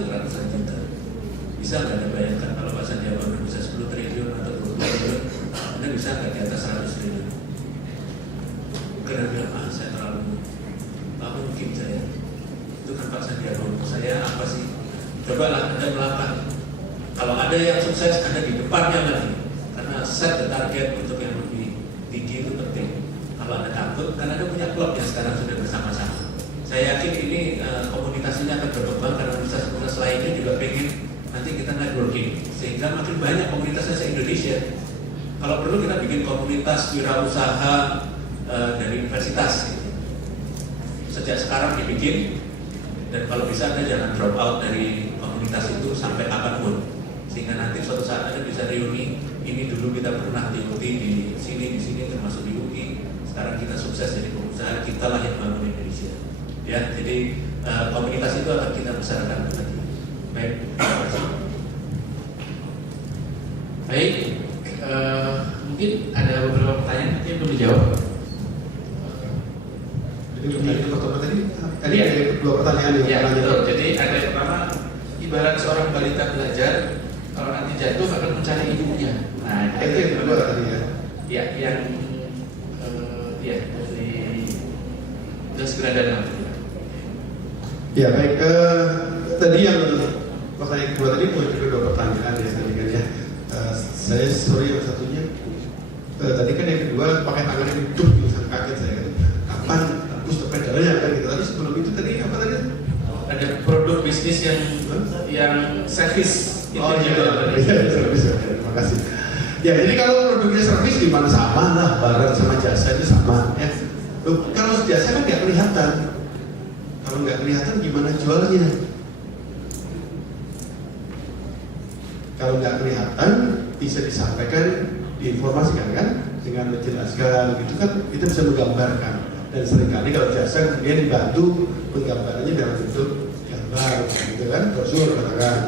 paling ratusan juta. Bisa nggak Anda bayangkan kalau Pak Sandiaga Uno bisa 10 triliun atau 20 triliun, Anda bisa nggak di atas 100 triliun? Bukan Anda bilang, saya terlalu mungkin saya. Itu kan Pak Sandiaga Uno, saya apa sih? Cobalah Anda melakukan. Kalau ada yang sukses, Anda di depannya lagi. Karena set the target untuk yang lebih tinggi itu penting. Kalau Anda takut, karena Anda punya klub yang sekarang sudah bersama-sama. Saya yakin ini komunitas ini akan berkembang karena universitas-universitas lainnya juga pengen nanti kita networking. Sehingga makin banyak komunitas se-Indonesia. Kalau perlu kita bikin komunitas wirausaha dari universitas. Gitu. Sejak sekarang dibikin, dan kalau bisa Anda jangan drop out dari komunitas itu sampai kapanpun. Sehingga nanti suatu saat Anda bisa reuni, ini dulu kita pernah diikuti di sini termasuk di UI. Sekarang kita sukses jadi pengusaha, kita lah yang bangun Indonesia. Ya, jadi komunitas itu akan kita besarkan lagi. Baik, terima kasih. Baik, mungkin ada beberapa pertanyaan yang belum dijawab. Jadi tadi ada dua pertanyaan yang betul. Jadi ada yang pertama, ibarat seorang balita belajar, kalau nanti jatuh akan mencari ibunya. Nah, itu yang kedua tadi ya. Ya, yang dari Segera. Ya baik, tadi yang pertanyaan kedua tadi punya juga dua pertanyaan ya tadi kan ya. Saya sorry yang satunya. Tadi kan yang kedua pakai tangannya itu bisa kaget saya kan. Kapan booster pedalnya kan gitu. Tadi sebelum itu tadi apa tadi? Ada produk bisnis yang service. Oh iya, servis. Terima kasih. Ya jadi kalau produknya servis di mana sama lah, barang sama jasa itu sama ya. Kalau jasa kan nggak kelihatan. Kalau nggak kelihatan gimana jualnya? Kalau nggak kelihatan bisa disampaikan, diinformasikan kan dengan menjelaskan gitu kan kita bisa menggambarkan. Dan seringkali kalau jasa kemudian dibantu penggambarannya dalam bentuk gambar gitu kan, brosur katakan.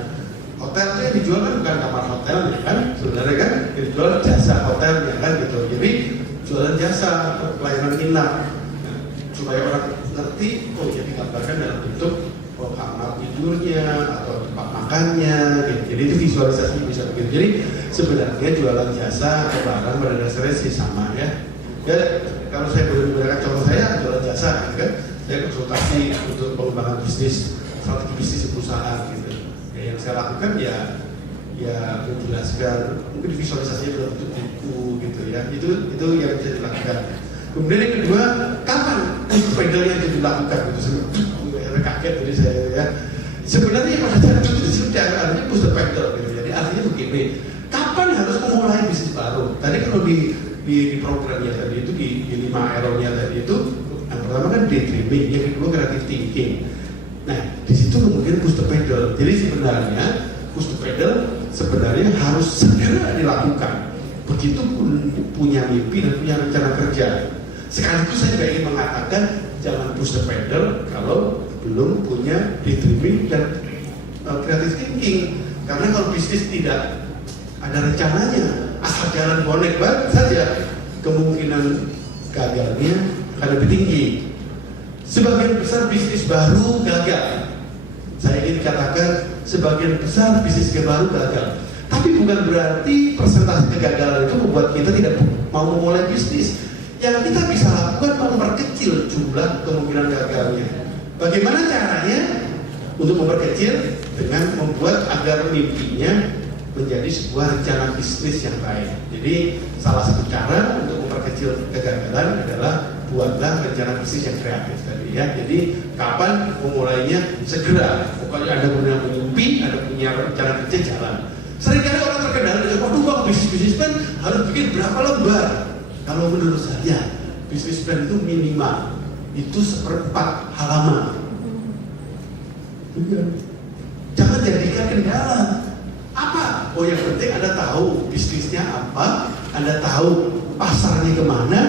Hotel itu yang dijual kan bukan kamar hotel ya kan, sebenarnya kan yang dijual jasa hotelnya kan gitu. Jadi jualan jasa pelayanan inap supaya orang ngerti, oh jadi digambarkan dalam bentuk kamar tidurnya atau tempat makannya gitu. Jadi itu visualisasinya bisa begitu. Jadi sebenarnya jualan jasa atau barang pada dasarnya sih sama ya. Ya kalau saya boleh menggunakan contoh saya jualan jasa gitu kan, saya konsultasi untuk pengembangan bisnis, strategi bisnis perusahaan gitu. Ya, yang saya lakukan ya menjelaskan, mungkin visualisasinya dalam bentuk buku gitu ya. Itu yang bisa dilakukan. Kemudian yang kedua, kapan pedal yang dilakukan gitu? Kaget jadi saya ya. Sebenarnya pada saat itu sudah artinya booster pedal gitu. Jadi artinya begini, kapan harus memulai bisnis baru? Tadi kalau di programnya tadi itu di 5 R-nya tadi itu, yang pertama kan daydreaming, yang kedua creative thinking. Nah di situ kemudian booster pedal. Jadi sebenarnya booster pedal sebenarnya harus segera dilakukan. Begitu pun punya mimpi dan punya rencana kerja. Sekaligus saya juga ingin mengatakan jangan booster pedal kalau belum punya daydreaming dan creative thinking. Karena kalau bisnis tidak ada rencananya, asal jalan bonek banget saja, kemungkinan gagalnya akan lebih tinggi. Sebagian besar bisnis baru gagal. Saya ingin katakan sebagian besar bisnis baru gagal. Tapi bukan berarti persentase kegagalan itu membuat kita tidak mau memulai bisnis. Yang kita bisa lakukan memperkecil jumlah kemungkinan gagalnya. Bagaimana caranya untuk memperkecil? Dengan membuat agar mimpinya menjadi sebuah rencana bisnis yang baik. Jadi salah satu cara untuk memperkecil kegagalan adalah buatlah rencana bisnis yang kreatif tadi ya. Jadi kapan memulainya? Segera. Pokoknya Anda punya mimpi, Anda punya rencana kerja, jalan. Seringkali orang terkendala dengan waduh bang, bisnis plan harus bikin berapa lembar? Kalau menurut saya bisnis plan itu minimal itu 1/4 halaman. Jangan jadikan kendala. Apa? Oh yang penting Anda tahu bisnisnya apa, Anda tahu pasarnya kemana,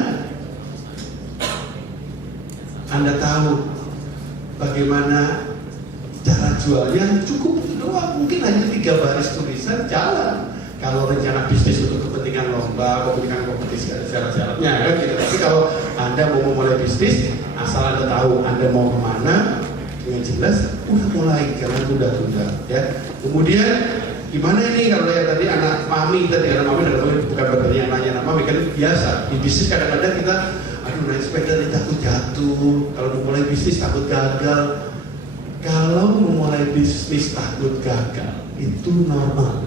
Anda tahu bagaimana cara jualnya, cukup itu doang. Mungkin hanya 3 baris tulisan jalan. Kalau rencana bisnis untuk kepentingan lomba, kepentingan kompetisi ada syarat-syaratnya kan gitu. Tapi kalau Anda mau memulai bisnis, asal Anda tahu Anda mau kemana, dengan jelas, udah mulai, jangan tunda-tunda ya. Kemudian gimana ini kalau yang tadi anak mami dalam mami bukan berarti yang nanya anak mami, kan biasa di bisnis kadang-kadang kita aduh naik sepeda nih takut jatuh, kalau mau mulai bisnis takut gagal. Kalau memulai bisnis takut gagal itu normal.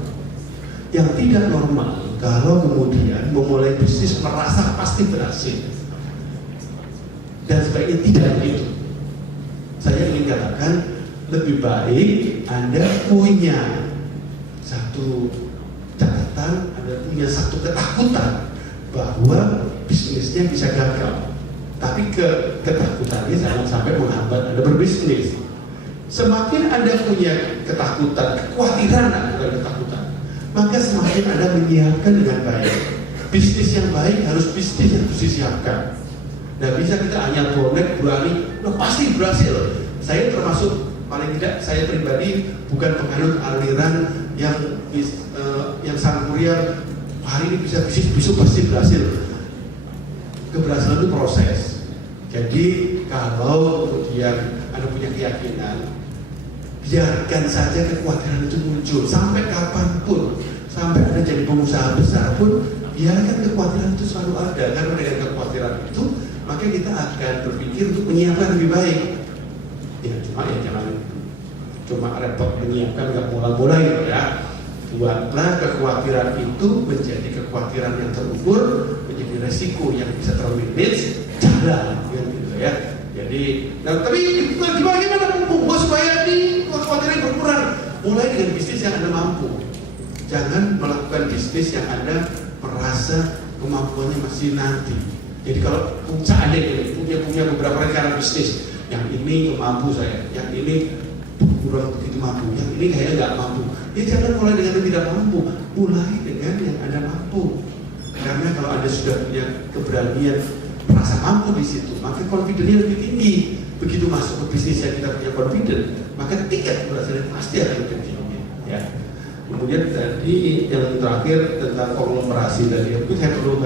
Yang tidak normal kalau kemudian memulai bisnis merasa pasti berhasil, dan sebaiknya tidak begitu. Saya ingin katakan lebih baik Anda punya satu catatan, Anda punya satu ketakutan bahwa bisnisnya bisa gagal, tapi ketakutannya jangan sampai menghambat Anda berbisnis. Semakin Anda punya ketakutan, kekhawatiran, bukan ketakutan, maka semakin Anda menyiapkan dengan baik. Bisnis yang baik harus bisnis yang harus disiapkan. Nah, bisa kita hanya bonek berani, pasti berhasil. Saya termasuk, paling tidak saya pribadi bukan penganut aliran yang sangkuriang hari ini bisa bisnis, besok pasti berhasil. Keberhasilan itu proses. Jadi kalau kemudian Anda punya keyakinan, biarkan saja kekhawatiran itu muncul sampai kapanpun, sampai Anda jadi pengusaha besar pun, biarkan kekhawatiran itu selalu ada. Karena dengan kekhawatiran itu, maka kita akan berpikir untuk menyiapkan lebih baik. Ya jangan cuma repot menyiapkan, nggak mulai-mulai ya. Buatlah kekhawatiran itu menjadi kekhawatiran yang terukur, menjadi resiko yang bisa termanage, jalan gitu ya. Jadi, tapi gimana membuat supaya ini kekhawatiran berkurang? Mulai dengan bisnis yang Anda mampu. Jangan melakukan bisnis yang Anda merasa kemampuannya masih nanti. Jadi kalau seandainya punya beberapa rencana bisnis, yang ini mampu saya, yang ini kurang begitu mampu, yang ini kayaknya nggak mampu. Ya jangan mulai dengan yang tidak mampu, mulai dengan yang Anda mampu. Karena kalau Anda sudah punya keberanian, merasa mampu di situ, maka confidence-nya lebih tinggi. Begitu masuk ke bisnis yang kita punya confidence, maka tingkat keberhasilan pasti akan lebih tinggi. Ya. Kemudian tadi yang terakhir tentang konglomerasi tadi, mungkin saya perlu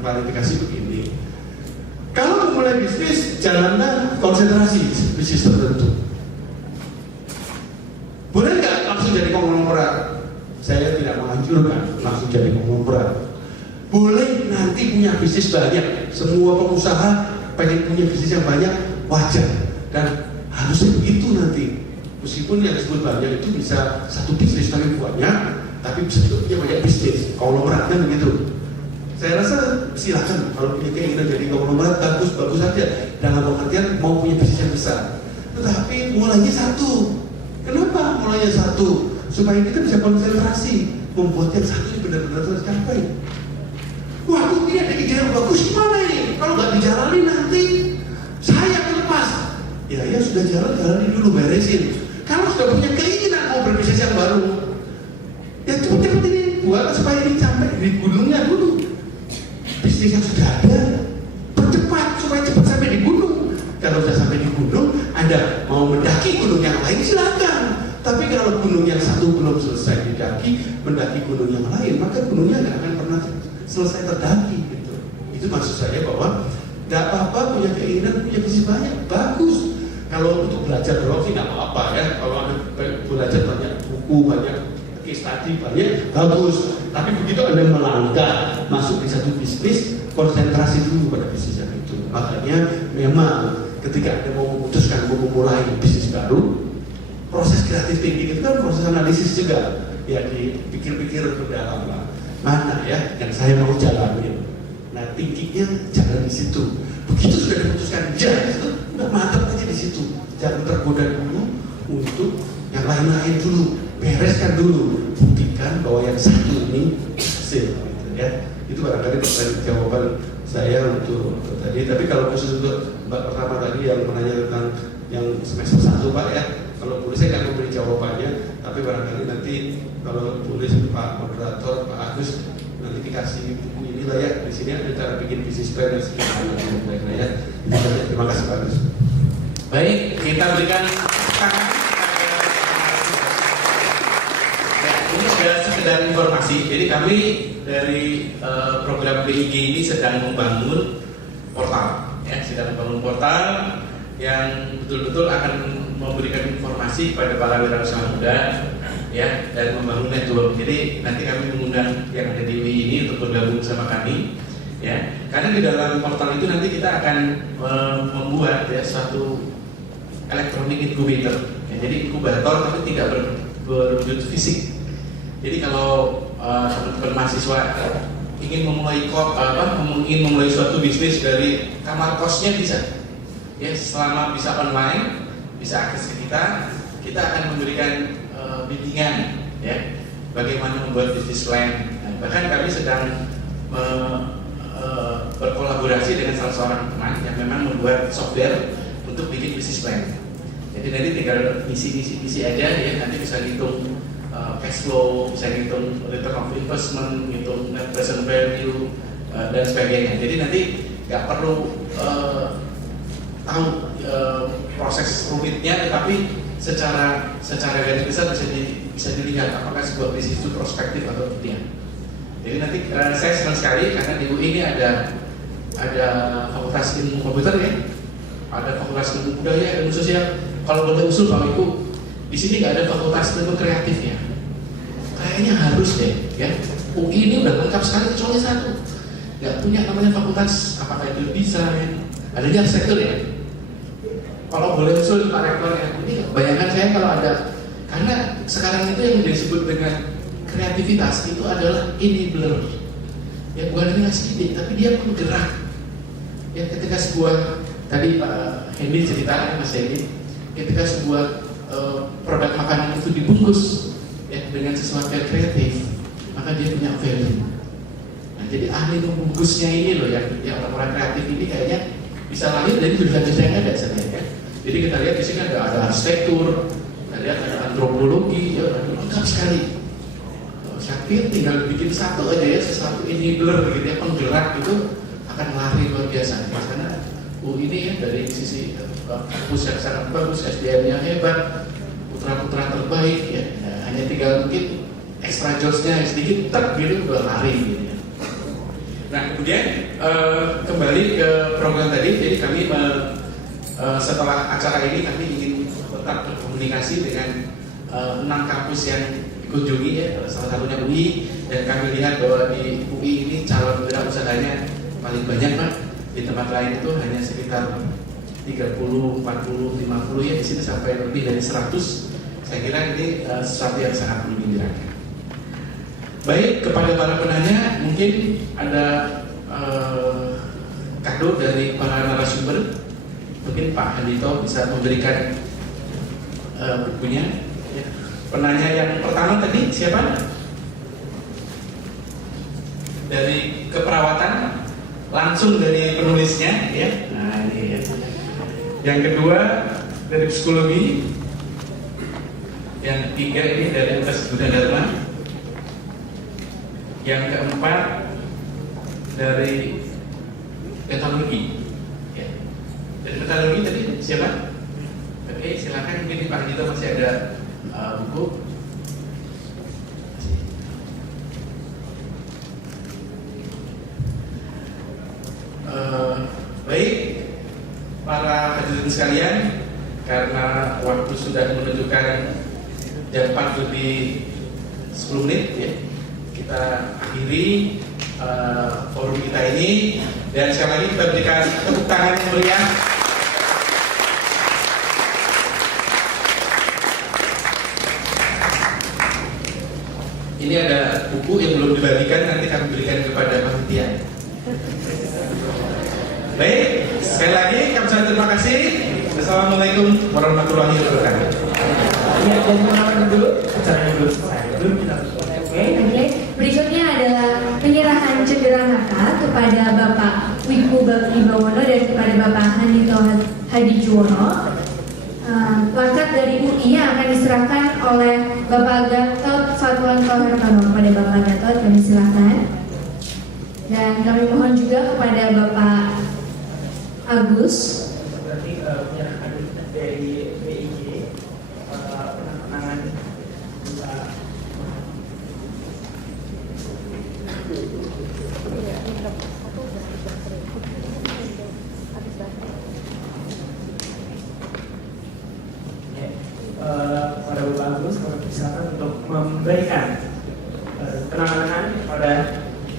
klarifikasi begini. Kalau memulai bisnis, janganlah konsentrasi bisnis tertentu. Boleh nggak langsung jadi konglomerat? Saya tidak menganjurkan langsung jadi konglomerat. Boleh nanti punya bisnis banyak. Semua pengusaha pengen punya bisnis yang banyak, wajar. Dan harusnya begitu nanti. Meskipun yang disebut banyak itu bisa satu bisnis tapi banyak, tapi bisa juga punya banyak bisnis. Konglomeratnya begitu. Saya rasa silakan kalau punya keinginan jadi konglomerat, bagus saja. Dalam pengertian mau punya bisnis yang besar. Tetapi mulainya satu. Kenapa mulainya satu? Supaya kita bisa konsentrasi, membuat yang satu ini benar-benar tercapai. Wah, aku ini ada ide yang bagus, gimana ini? Kalau nggak dijalani nanti saya lepas. Ya sudah jalani dulu, beresin. Kalau sudah punya keinginan mau berbisnis yang baru, ya cepat-cepat ini buat supaya ini sampai di gunungnya dulu. Bisnis yang sudah ada, percepat supaya cepat sampai di gunung. Kalau sudah sampai di gunung, Anda mau mendaki gunung yang lain silakan. Tapi kalau gunung yang satu belum selesai didaki, mendaki gunung yang lain, maka gunungnya nggak akan pernah selesai terdaki gitu. Itu maksud saya bahwa tidak apa-apa punya keinginan, punya visi banyak, bagus. Kalau untuk belajar doang sih nggak apa-apa ya. Kalau Anda belajar banyak buku, banyak case study, banyak, bagus. Tapi begitu Anda melangkah masuk di satu bisnis, konsentrasi dulu pada bisnis yang itu. Makanya memang ketika Anda mau memutuskan mau memulai bisnis baru, proses kreatif thinking itu kan proses analisis juga. Ya dipikir-pikir berdalam lah. Mana ya yang saya mau jalanin. Nah thinkingnya jangan di situ. Begitu sudah diputuskan itu udah mantap aja di situ. Jangan tergoda dulu untuk yang lain-lain dulu. Bereskan dulu. Buktikan bahwa yang satu ini hasil. Gitu, ya. Itu barangkali jawaban saya untuk tadi. Tapi kalau khusus untuk Mbak pertama tadi yang menanya tentang yang semester 1 Pak ya. Kalau boleh saya akan memberi jawabannya. Tapi barangkali nanti kalau boleh Pak Moderator, Pak Agus nanti dikasih buku ini lah ya. Di sini ada cara bikin bisnis plan dan sebagainya ya. Terima kasih Pak Agus. Baik, kita berikan tangan. Ya, ini sudah sekedar informasi. Jadi kami dari program BIG ini sedang membangun portal, ya, sedang membangun portal yang betul-betul akan memberikan informasi kepada para wirausaha muda, ya, dan membangun network. Jadi nanti kami mengundang yang ada di UI ini untuk bergabung sama kami, ya. Karena di dalam portal itu nanti kita akan membuat ya suatu electronic incubator. Ya, jadi inkubator tapi tidak berwujud fisik. Jadi kalau teman-teman mahasiswa ingin memulai suatu bisnis dari kamar kosnya bisa, ya, selama bisa online, bisa akses ke kita akan memberikan bimbingan, ya, bagaimana membuat bisnis plan. Nah, bahkan kami sedang berkolaborasi dengan salah seorang teman yang memang membuat software untuk bikin bisnis plan. Jadi nanti tinggal isi aja, ya, nanti bisa hitung cash flow, bisa ngitung return of investment, ngitung net present value, dan sebagainya. Jadi nanti nggak perlu tahu proses rumitnya, tetapi secara garis besar bisa dilihat apakah sebuah bisnis itu prospektif atau tidak. Jadi nanti saya senang sekali karena di UI ini ada fakultas ilmu komputer, ya, ada fakultas ilmu budaya, ilmu sosial. Kalau boleh usul Pak Wiku, di sini nggak ada fakultas ilmu kreatif, ya. Kayaknya harus deh, ya. UI ini udah lengkap sekali kecuali satu, nggak punya namanya fakultas, apakah itu desain, adanya arsitektur, ya. Kalau boleh usul Pak Rektor, ya, ini bayangan saya kalau ada, karena sekarang itu yang disebut dengan kreativitas itu adalah enabler, ya, bukan hanya ngasih ide, tapi dia penggerak. Ya, ketika sebuah tadi Pak Hendy cerita, Mas Hendy, ketika sebuah produk makanan itu dibungkus, ya, dengan sesuatu yang kreatif, maka dia punya value. Nah, jadi ahli membungkusnya ini loh, yang orang-orang kreatif ini kayaknya bisa lahir dari jurusan-jurusan yang ada sebenarnya, ya. Jadi kita lihat di sini ada arsitektur, kita lihat ada antropologi, ya, lengkap sekali. Saya pikir tinggal bikin satu aja, ya, sesuatu enabler gitu, ya, penggerak itu akan lari luar biasa. Karena UI ini, ya, dari sisi kampus yang sangat bagus, SDM-nya hebat, putra-putra terbaik, ya, hanya tinggal mungkin extra jobs-nya sedikit, tak gitu udah lari gitu, ya. Nah, kemudian kembali ke program tadi. Jadi kami setelah acara ini kami ingin tetap berkomunikasi dengan 6 kampus yang dikunjungi, ya, salah satunya UI, dan kami lihat bahwa di UI ini calon wirausahanya paling banyak, Pak. Di tempat lain itu hanya sekitar 30, 40, 50, ya, di sini sampai lebih dari 100. Saya kira ini sesuatu yang sangat menggembirakan. Baik, kepada para penanya mungkin ada kado dari para narasumber. Mungkin Pak Handito bisa memberikan bukunya. Ya. Penanya yang pertama tadi siapa? Dari keperawatan, langsung dari penulisnya, ya. Nah, ini, ya. Yang kedua dari psikologi. Yang ketiga ini dari Universitas Gunadarma. Yang keempat dari teknologi. Ya. Dari teknologi tadi siapa? Oke, silakan. Mungkin Pak Dito masih ada buku. Baik, para hadirin sekalian, karena waktu sudah menunjukkan jam 4 lebih 10 menit, ya, kita akhiri forum kita ini, dan sekali lagi kita berikan tepuk tangan yang meriah. Ini ada buku yang belum dibagikan, nanti kami berikan kepada panitia. Baik, sekali lagi kami ucapkan terima kasih. Assalamualaikum warahmatullahi wabarakatuh. Ya, dan pengalaman dulu, acaranya dulu selesai. Belum kita tutup. Oke, berikutnya adalah penyerahan cendera mata kepada Bapak Wiku Bakti Bawono dan kepada Bapak Handito Hadijuwono. Plakat dari UI yang akan diserahkan oleh Bapak Gatot Fatwanto Hertono. Kepada Bapak Gatot kami silakan. Dan kami mohon juga kepada Bapak Agus. Berarti penyerahan dari BIG penanganan bagus, kami persilakan untuk memberikan penanganan kepada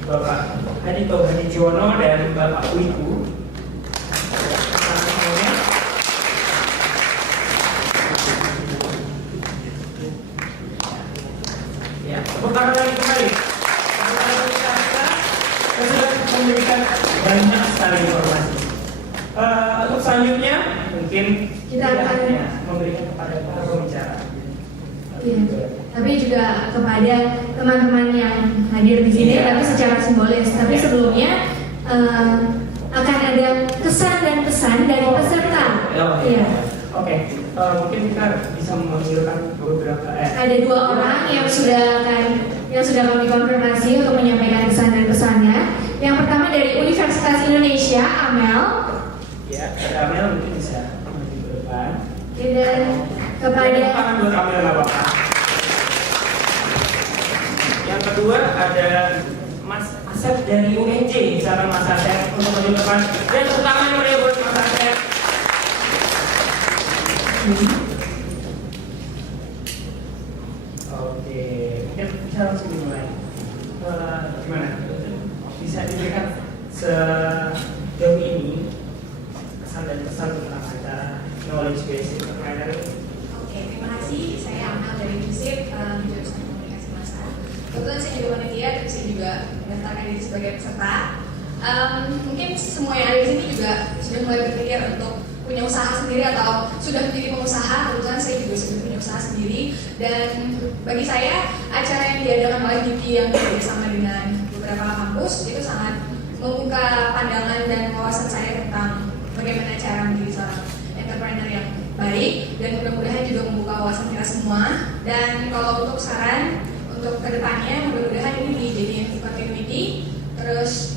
Bapak Hadito Hadijiwono dan Bapak Wiku. Ya, tepuk tangan lagi kembali. Kita sudah memberikan banyak sekali informasi. Untuk selanjutnya mungkin Kita akan memberikan kepada para pembicara. Iya. Tapi juga kepada teman-teman yang hadir di sini, Iya. tapi secara simbolis. Tapi Iya. sebelumnya akan ada kesan dan pesan dari peserta. Oh, Iya. Oke, mungkin kita bisa memanggilkan beberapa. Ada 2 orang yang sudah kami konfirmasi untuk menyampaikan kesan dan pesannya. Yang pertama dari Universitas Indonesia, Amel. Ya, Amel mungkin bisa maju ke depan. Dan kepada Tangan buat Amel nggak apa-apa. Yang kedua ada Mas Asep dari UNJ. Silakan Mas Asep untuk maju ke depan. Dan tepuk tangan meriah buat Mas Asep. Oke, mungkin bisa langsung dimulai. Gimana? Bisa diberikan sejauh ini kesan dan pesan tentang acara knowledge based entrepreneur. Oke, terima kasih. Saya Amel dari FISIP, jurusan komunikasi massa. Kebetulan saya juga panitia, tapi saya juga mendaftarkan diri sebagai peserta. Mungkin semua yang ada di sini juga sudah mulai berpikir untuk punya usaha sendiri atau sudah menjadi pengusaha. Kebetulan saya juga sudah punya usaha sendiri. Dan bagi saya, acara yang diadakan oleh DIPI yang bekerjasama dengan beberapa kampus itu sangat membuka pandangan dan wawasan saya tentang bagaimana cara menjadi seorang entrepreneur yang baik, dan mudah-mudahan juga membuka wawasan kita semua. Dan kalau untuk saran untuk kedepannya, mudah-mudahan ini dijadiin continuity. Terus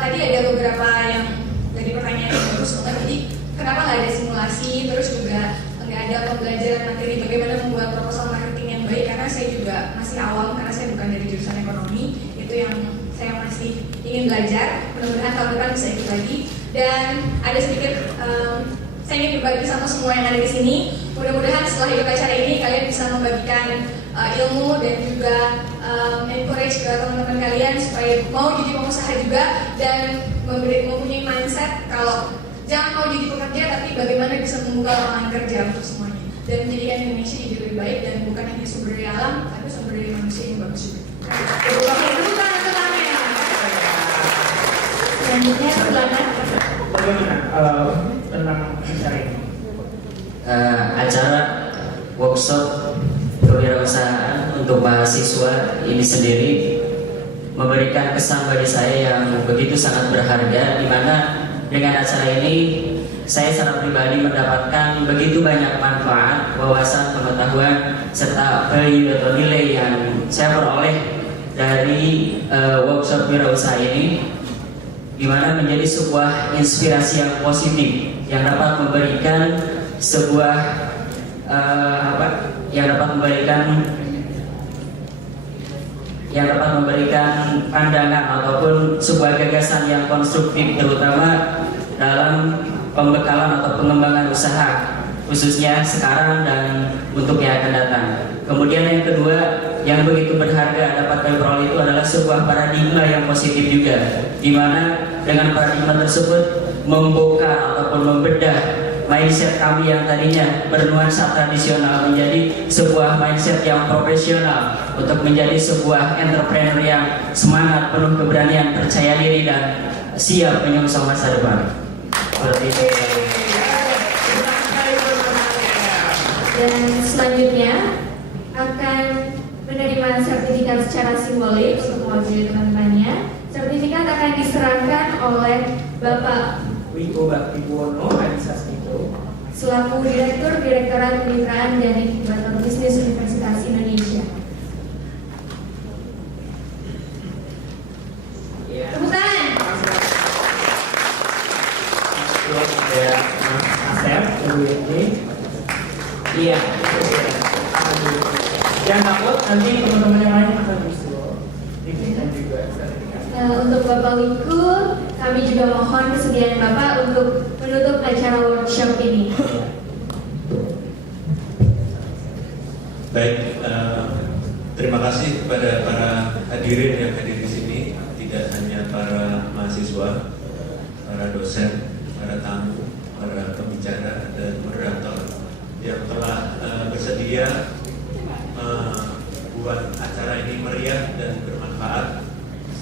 tadi ada beberapa yang dari pertanyaan yang bagus banget. Jadi kenapa nggak ada simulasi, terus juga nggak ada pembelajaran materi bagaimana membuat proposal marketing yang baik, karena saya juga masih awam, karena saya bukan dari jurusan ekonomi. Itu yang saya masih ingin belajar. Mudah-mudahan tahun depan bisa ikut lagi. Dan ada sedikit saya ingin berbagi sama semua yang ada di sini. Mudah-mudahan setelah ikut acara ini kalian bisa membagikan ilmu dan juga encourage ke teman-teman kalian supaya mau jadi pengusaha juga, dan mempunyai mindset kalau jangan mau jadi pekerja, tapi bagaimana bisa membuka lapangan kerja untuk semuanya dan menjadikan Indonesia jadi lebih baik, dan bukan hanya sumber daya alam tapi sumber daya manusia yang bagus juga. selanjutnya silakan. Bagaimana tentang acara ini? Acara workshop kewirausahaan untuk mahasiswa ini sendiri memberikan kesan bagi saya yang begitu sangat berharga, di mana dengan acara ini saya secara pribadi mendapatkan begitu banyak manfaat, wawasan, pengetahuan, serta value atau nilai yang saya peroleh dari workshop wirausaha ini, di mana menjadi sebuah inspirasi yang positif yang dapat memberikan sebuah yang dapat memberikan pandangan ataupun sebuah gagasan yang konstruktif, terutama dalam pembekalan atau pengembangan usaha, khususnya sekarang dan untuk yang akan datang. Kemudian yang kedua yang begitu berharga dapat kami peroleh itu adalah sebuah paradigma yang positif juga, di mana dengan paradigma tersebut membuka ataupun membedah mindset kami yang tadinya bernuansa tradisional menjadi sebuah mindset yang profesional untuk menjadi sebuah entrepreneur yang semangat, penuh keberanian, percaya diri, dan siap menyongsong masa depan. Seperti itu. Dan selanjutnya akan menerima sertifikat secara simbolik untuk mewakili teman-temannya. Sertifikat akan diserahkan oleh Bapak Wiku Baktiwono Adisasmito selaku Direktur Direktorat Kemitraan dan Inkubator Bisnis Universitas Indonesia. ya. Tepuk tangan. Ada Mas Asep dari UNJ. Iya. Jangan takut, nanti teman-teman yang lain akan bisa diberikan juga sertifikat. Untuk Bapak Wiku, kami juga mohon kesediaan Bapak untuk menutup acara workshop ini. Baik, terima kasih kepada para hadirin yang hadir di sini, tidak hanya para mahasiswa, para dosen, para tamu, para pembicara dan moderator yang telah bersedia membuat acara ini meriah dan bermanfaat.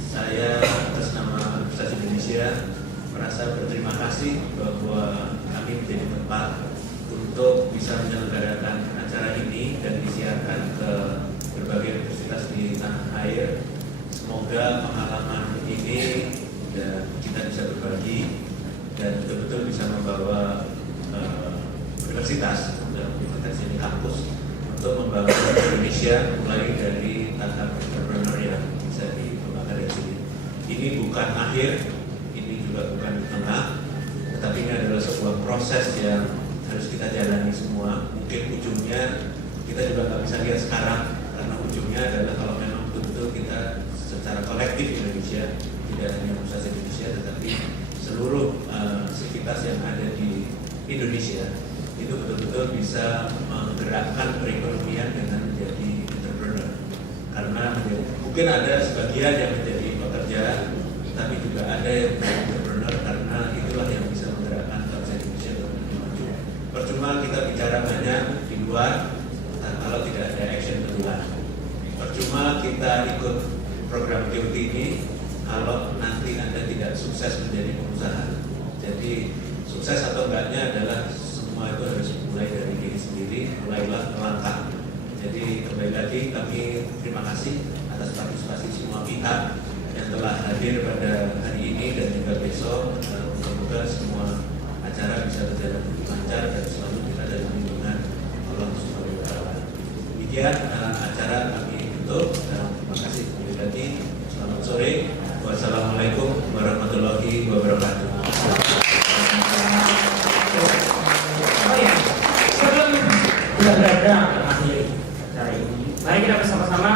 Saya atas nama Universitas Indonesia merasa berterima kasih bahwa kami menjadi tempat untuk bisa menyelenggarakan acara ini dan disiarkan ke berbagai universitas di tanah air. Semoga pengalaman ini dan kita bisa berbagi dan betul-betul bisa membawa universitas dalam konteks ini kampus untuk membangun Indonesia mulai dari tahap entrepreneur yang bisa dikembangkan dari sini. Ini bukan akhir, ini juga bukan tengah, tetapi ini adalah sebuah proses yang harus kita jalani semua. Mungkin ujungnya kita juga nggak bisa lihat sekarang, karena ujungnya adalah kalau memang betul-betul kita secara kolektif Indonesia, tidak hanya Universitas Indonesia tetapi seluruh sivitas yang ada di Indonesia itu betul-betul bisa menggerakkan perekonomian dengan menjadi entrepreneur. Karena mungkin ada sebagian yang menjadi pekerja, tapi juga ada yang menjadi entrepreneur, karena itulah yang bisa menggerakkan bangsa Indonesia untuk lebih maju. Percuma kita bicara banyak di luar kalau tidak ada action betulan. Percuma kita ikut program TOT ini kalau nanti Anda tidak sukses menjadi pengusaha. Jadi sukses atau enggaknya adalah semua itu harus mulai dari diri sendiri, mulailah melangkah. Jadi kembali lagi kami terima kasih atas partisipasi semua pihak yang telah hadir pada hari ini dan juga besok. Semoga semua acara bisa berjalan lebih lancar dan selalu kita dalam lindungan Allah Subhanahu wa Ta'ala. Demikian acara kami tutup. Terima kasih sekali lagi. Selamat sore. Wassalamualaikum warahmatullahi wabarakatuh. Oh ya, sebelum kita berada mengakhiri acara ini, mari kita bersama-sama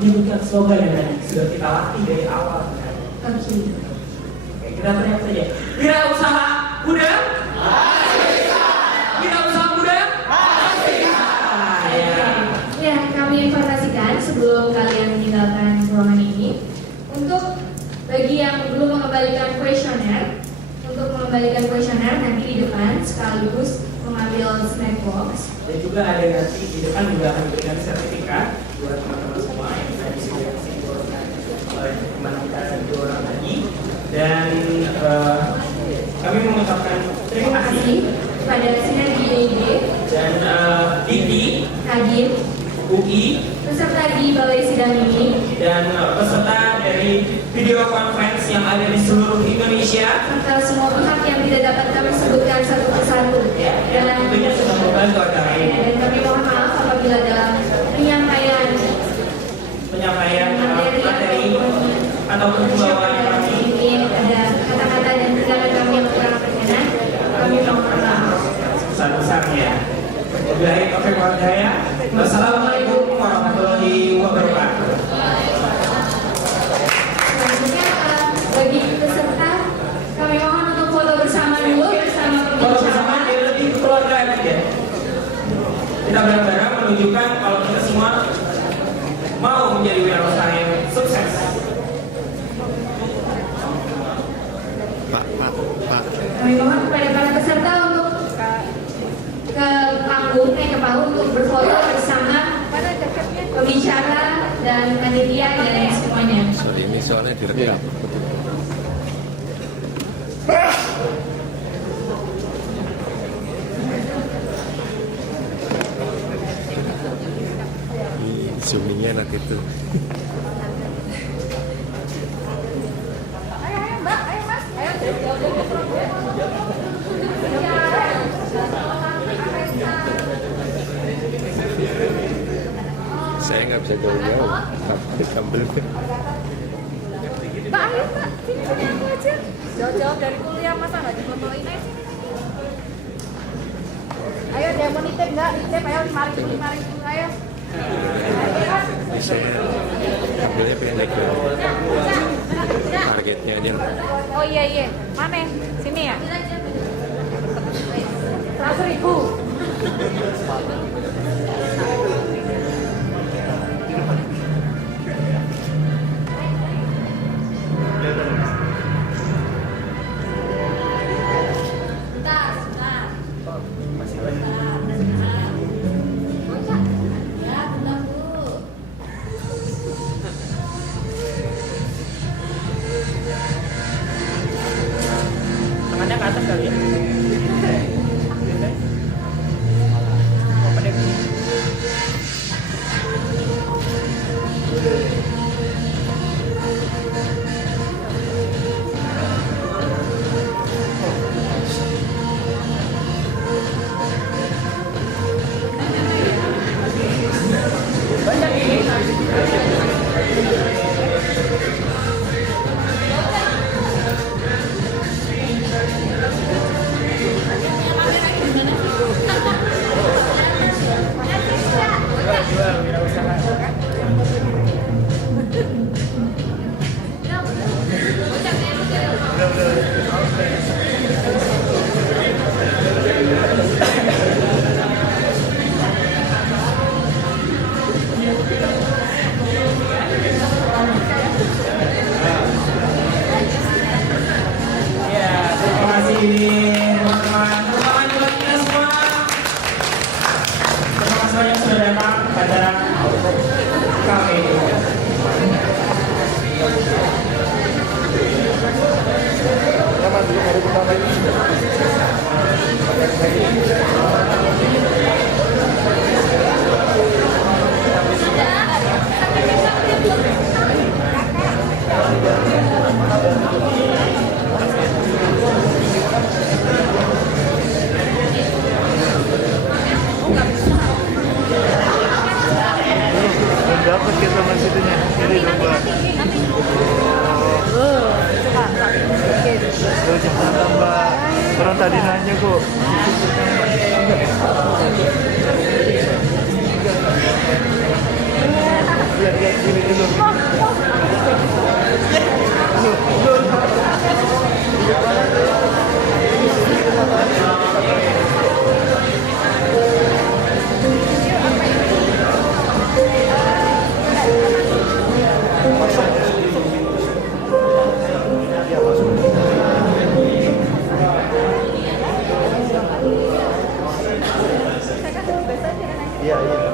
menyebutkan slogan yang tadi sudah kita latih dari awal. Oke, kita teriak saja. Wirausaha muda. Wirausaha muda. Ya, kami informasikan sebelum kalian meninggalkan ruangan ini, untuk bagi yang belum mengembalikan kuesioner, nanti di depan sekaligus mengambil snack box. Dan juga ada nanti di depan juga akan diberikan sertifikat buat teman-teman semua yang tadi sudah disebutkan teman kita 2 orang lagi. Dan kami mengucapkan terima kasih kepada Sinergi DID dan Didi, Kadin, UI, peserta di balai sidang ini, dan peserta dari video conference yang ada di seluruh Indonesia, serta semua pihak yang tidak dapat kami sebutkan satu persatu. yang tentunya sudah membantu acara ini. Dan kami mohon maaf apabila dalam penyampaian materi ataupun pembawaan kami ini ada kata-kata dan tindakan kami yang kurang berkenan, kami mohon maaf. besar-besarnya. Wabillahi taufiq wal hidayah. Wassalamualaikum warahmatullahi wabarakatuh. Selanjutnya bagi peserta kami mohon untuk foto bersama dulu bersama Kalau bersama dia lebih keluarga aja. Kita bareng-bareng menunjukkan kalau kita semua mau menjadi wirausaha yang sukses. Pak. Kami mohon kepada para peserta untuk ke panggung, naik ke panggung untuk berfoto bersama pembicara dan panitia dan semuanya. Sorry, ini soalnya direkam. Zoomingnya enak itu. Saya nggak bisa jauh-jauh, tapi kabelnya. Mbak, ayo Mbak, sini aku aja. Jauh-jauh dari kuliah, masa nggak difotoin aja sini. Ayo, dia mau nitip nggak? Nitip, ayo 5.000, ayo. Bisa kabelnya pendek ya. Targetnya aja. Oh iya, mana? Sini ya? 100.000. Dapat kita masjidnya. Ini domba. Tuh jangan tambah. Orang tadi nanya kok. Lihat gini dulu. Iya, iya.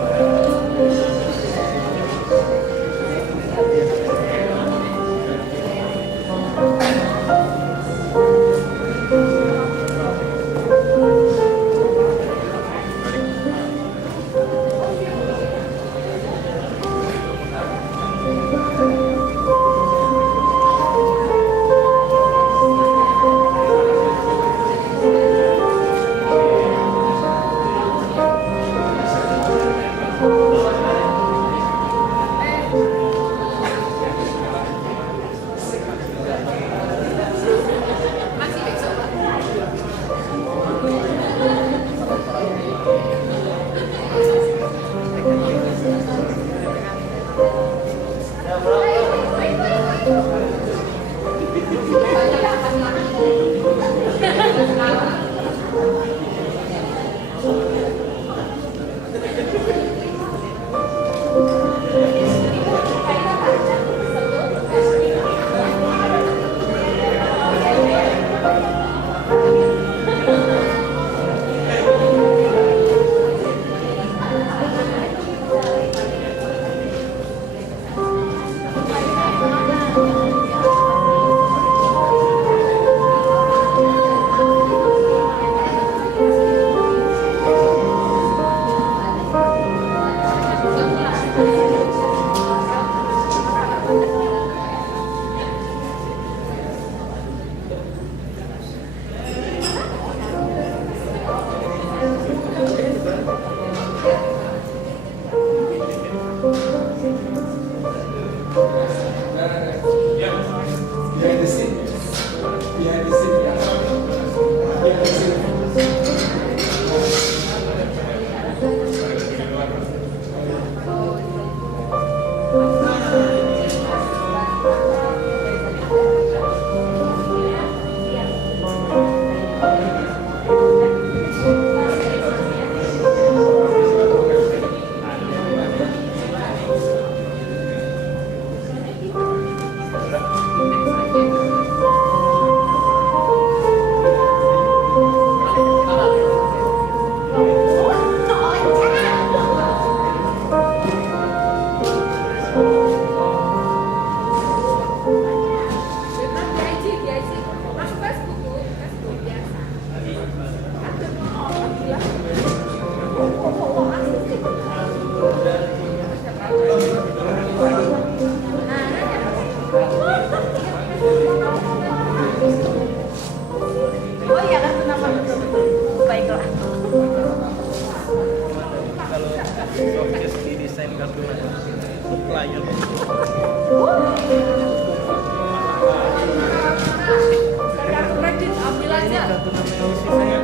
Oh iya kan nama betul. Baiklah. Kalau showcase di desain kartu supplier. Kartu kredit ambil aja. Kartu nama isi saya.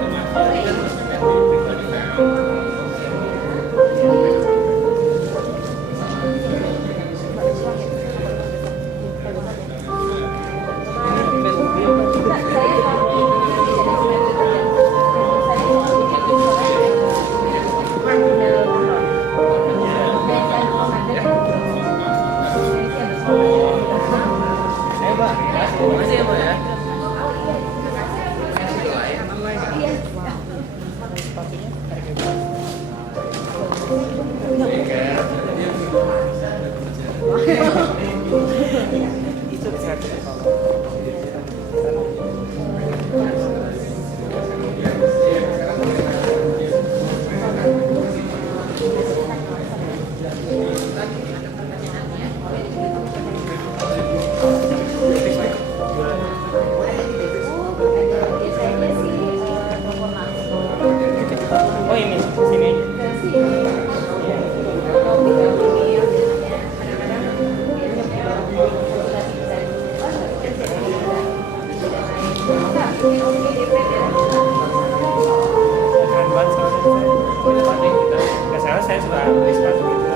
Makasih ya, Mbak ya. Keren banget soalnya. Pokoknya tadi kita nggak salah saya suka beli sepatu gitu.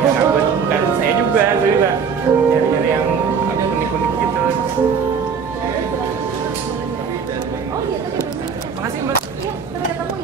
Ya nggak bukan saya juga, gue juga nyari-nyari yang unik-unik gitu. Oh iya, tadi belum. Makasih mbak. Iya, sampai ketemu ya.